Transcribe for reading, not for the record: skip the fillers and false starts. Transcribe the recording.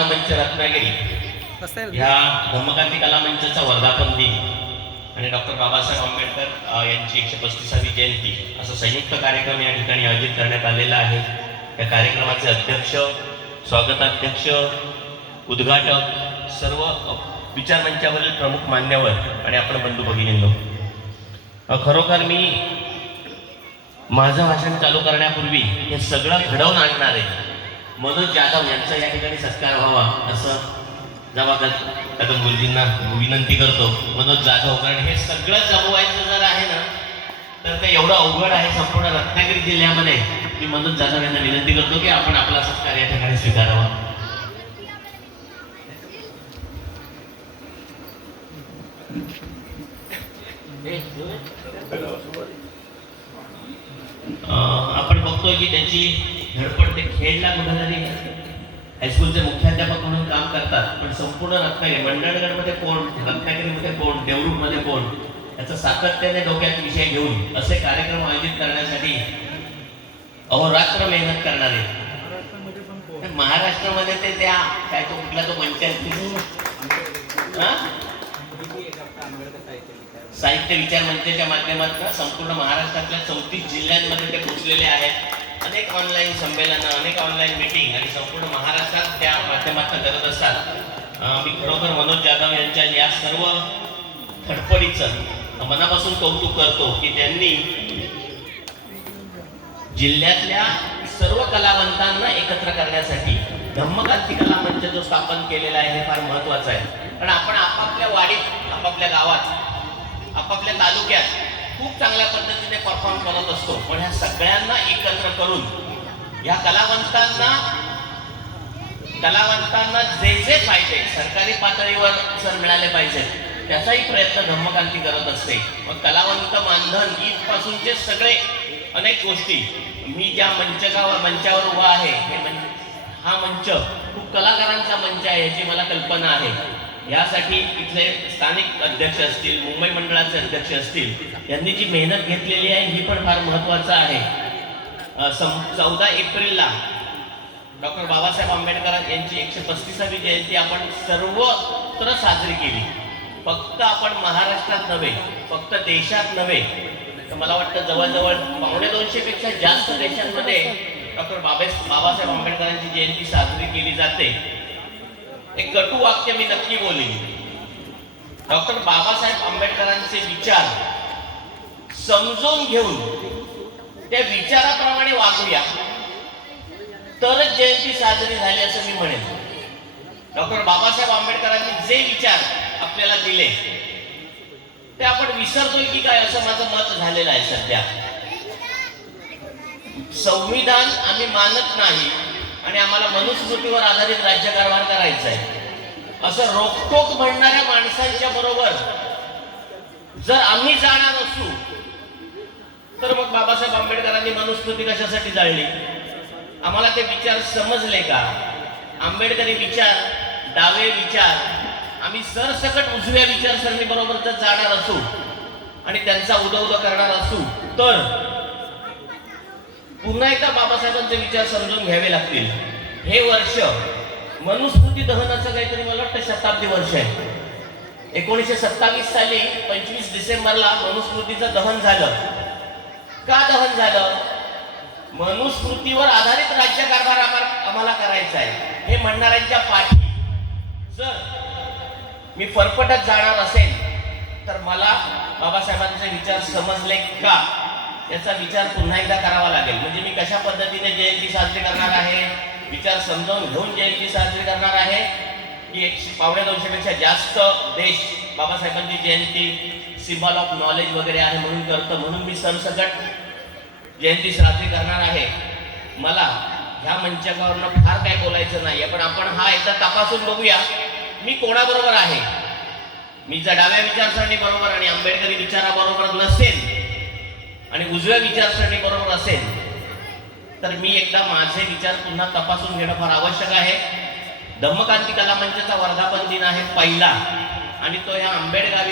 कला मंच रत्नागिरी ह्या धम्मक्रांती कला मंचाचा वर्धापन दिन आणि डॉक्टर बाबासाहेब आंबेडकर यांची 135वी जयंती असा संयुक्त कार्यक्रम या ठिकाणी आयोजित करण्यात आलेला आहे। या कार्यक्रमाचे अध्यक्ष, स्वागताध्यक्ष, उद्घाटक, सर्व विचार मंचावरील प्रमुख मान्यवर आणि आपण बंधू भगिनींनो, खरोखर मी माझं भाषण चालू करण्यापूर्वी हे सगळं घडवून आणणारे मनोज जाधव यांचा या ठिकाणी सत्कार व्हावा असं कदम गुरुजींना विनंती करतो। मनोज जाधव, कारण हे सगळं जमवायचं जर आहे ना तर ते एवढं अवघड आहे संपूर्ण रत्नागिरी जिल्ह्यामध्ये। मी मनोज जाधव यांना विनंती करतो की आपण आपला सत्कार या ठिकाणी स्वीकारावा। आपण बघतोय की त्याची धडपड ते खेडला कुठेतरी हायस्कूलचे मुख्याध्यापक म्हणून काम करतात, पण संपूर्ण रत्नागिरी, मंडणगडमध्ये कोण, रत्नागिरीमध्ये कोण, देवरूखमध्ये कोण, याचा सातत्याने डोक्यात विषय घेऊन असे कार्यक्रम आयोजित करण्यासाठी अहोरात्र मेहनत करणारे। महाराष्ट्रामध्ये ते त्या काय तो कुठला तो पंचायत साहित्य विचार मंचाच्या माध्यमातून संपूर्ण महाराष्ट्रातल्या 34 जिल्ह्यांमध्ये ते पोहोचलेले आहेत। अनेक ऑनलाईन संमेलनं, अनेक ऑनलाईन मीटिंग आणि संपूर्ण महाराष्ट्रात त्या माध्यमातून करत असतात। मी खरोखर मनोज जाधव यांच्या या सर्व धडपडीचं मनापासून कौतुक करतो की त्यांनी जिल्ह्यातल्या सर्व कलावंतांना एकत्र करण्यासाठी धम्मक्रांती कला मंच जो स्थापन केलेला आहे हे फार महत्वाचं आहे। कारण आपण आपापल्या वाडीत, आपापल्या गावात, आपापल्या तालुक्यात खूप चांगल्या पद्धतीने परफॉर्म करत असतो, पण ह्या सगळ्यांना एकत्र करून या कलावंतांना जे जे फायदे सरकारी पातळीवर जर मिळाले पाहिजे त्याचाही प्रयत्न धम्मक्रांती करत असते। मग कलावंत मानधन इथपासूनचे सगळे अनेक गोष्टी, मी ज्या मंचावर उभा आहे हा मंच खूप कलाकारांचा मंच आहे याची मला कल्पना आहे। यासाठी इथले स्थानिक अध्यक्ष असतील, मुंबई मंडळाचे अध्यक्ष असतील, यांनी जी मेहनत घेतलेली आहे ही पण फार महत्वाचं आहे। 14 एप्रिलला डॉक्टर बाबासाहेब आंबेडकर यांची 135वी जयंती आपण सर्वत्र साजरी केली। फक्त आपण महाराष्ट्रात नव्हे, फक्त देशात नव्हे, तर मला वाटतं जवळजवळ 250 पेक्षा जास्त देशांमध्ये डॉक्टर बाबासाहेब आंबेडकरांची जयंती साजरी केली जाते। एक कटू वाक्य मी नक्की बोलेन, डॉक्टर बाबासाहेब आंबेडकरांचे विचार समजून घेऊन त्या विचाराप्रमाणे वागूया तरच जयंती साजरी झाली असं मी म्हणेन। डॉक्टर बाबासाहेब आंबेडकरांनी जे विचार आपल्याला दिले ते आपण विसरतोय की काय असं माझं मत झालेलं आहे सध्या। संविधान आम्ही मानत नाही आणि आम्हाला मनुस्मृतीवर आधारित राज्यकारभार करायचा आहे असं रोखठोक म्हणणाऱ्या माणसांच्या बरोबर जर आम्ही जाणार असू तर मग बाबासाहेब आंबेडकरांनी मनुस्मृती कशासाठी जाळली? आम्हाला ते विचार समजले का? आंबेडकरी विचार, डावे विचार, आम्ही सरसकट उजव्या विचारसरणी बरोबर जर जाणार असू आणि त्यांचा उदो करणार असू तर पुन्हा एकदा बाबासाहेबांचे विचार समजून घ्यावे लागतील। हे वर्ष मनुस्मृती दहनाचं काहीतरी मला वाटतं शताब्दी वर्ष आहे। 1927 साली 25 डिसेंबरला मनुस्मृतीचं दहन झालं। का दहन झालं? मनुस्मृतीवर आधारित राज्यकारभार आम्हाला करायचा आहे हे म्हणणाऱ्यांच्या पाठी जर मी फरफटत जाणार असेल तर मला बाबासाहेबांचे विचार समजले का याचा विचार पुन्हा एकदा करावा लागेल। म्हणजे मी कशा पद्धतीने जयंती साजरी करणार आहे, विचार समजावून घेऊन जयंती साजरी करणार आहे की 250 पेक्षा जास्त देश बाबासाहेबांची जयंती सिम्बॉल ऑफ नॉलेज वगैरे आहे म्हणून करतो, म्हणून मी सरसकट जयंती साजरी करणार आहे। मला ह्या मंचावरनं फार काय बोलायचं नाही, पण आपण हा एकदा तपासून बघूया मी कोणाबरोबर आहे। मी जर डाव्या विचारसरणी बरोबर आणि आंबेडकरी विचाराबरोबर नसेल आणि उजव्या विचारसरणी बरोबर असेल तर मी एकदा माझे विचार पुन्हा तपासून घेणं फार आवश्यक आहे। धम्मक्रांती कला मंचाचा वर्धापन दिन आहे पहिला आणि तो ह्या आंबेडगावी